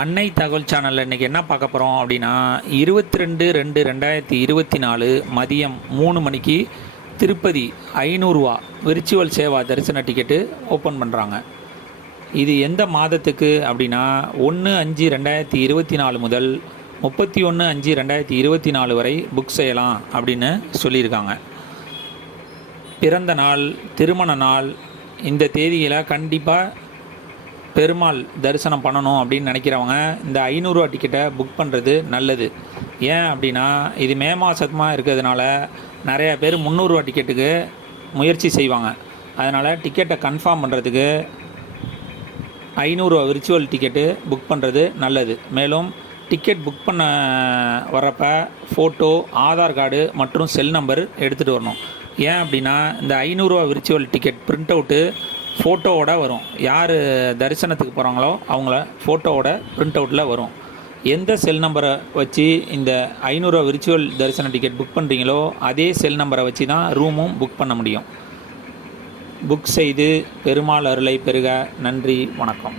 அன்னை தகவல் சேனலில் இன்றைக்கி என்ன பார்க்க போகிறோம் அப்படின்னா 22/2/2024 மதியம் 3 மணிக்கு திருப்பதி 500 ரூபா விர்ச்சுவல் சேவா தரிசன டிக்கெட்டு ஓப்பன் பண்ணுறாங்க. இது எந்த மாதத்துக்கு அப்படின்னா 1/5/2024 முதல் 31/5/2024 வரை புக் செய்யலாம் அப்படின்னு சொல்லியிருக்காங்க. பிறந்த நாள், திருமண நாள், இந்த தேதியில் கண்டிப்பாக பெருமாள் தரிசனம் பண்ணணும் அப்படின்னு நினைக்கிறவங்க இந்த 500 ரூபா டிக்கெட்டை புக் பண்ணுறது நல்லது. ஏன் அப்படின்னா இது மே மாதமாக இருக்கிறதுனால நிறையா பேர் 300 ரூபா டிக்கெட்டுக்கு முயற்சி செய்வாங்க. அதனால் டிக்கெட்டை கன்ஃபார்ம் பண்ணுறதுக்கு 500 ரூபா விர்ச்சுவல் டிக்கெட்டு புக் பண்ணுறது நல்லது. மேலும் டிக்கெட் புக் பண்ண வரப்போ ஃபோட்டோ, ஆதார் கார்டு மற்றும் செல் நம்பர் எடுத்துகிட்டு வரணும். ஏன் அப்படின்னா இந்த 500 ரூபா விர்ச்சுவல் டிக்கெட் பிரிண்ட் அவுட்டு ஃபோட்டோவோட வரும். யார் தரிசனத்துக்கு போகிறாங்களோ அவங்கள ஃபோட்டோவோட பிரிண்ட் அவுட்டில் வரும். எந்த செல் நம்பரை வச்சு இந்த 500 ரூபா விர்ச்சுவல் தரிசன டிக்கெட் புக் பண்ணுறீங்களோ அதே செல் நம்பரை வச்சு தான் ரூமும் புக் பண்ண முடியும். புக் செய்து பெருமாள் அருளை பெறுக. நன்றி, வணக்கம்.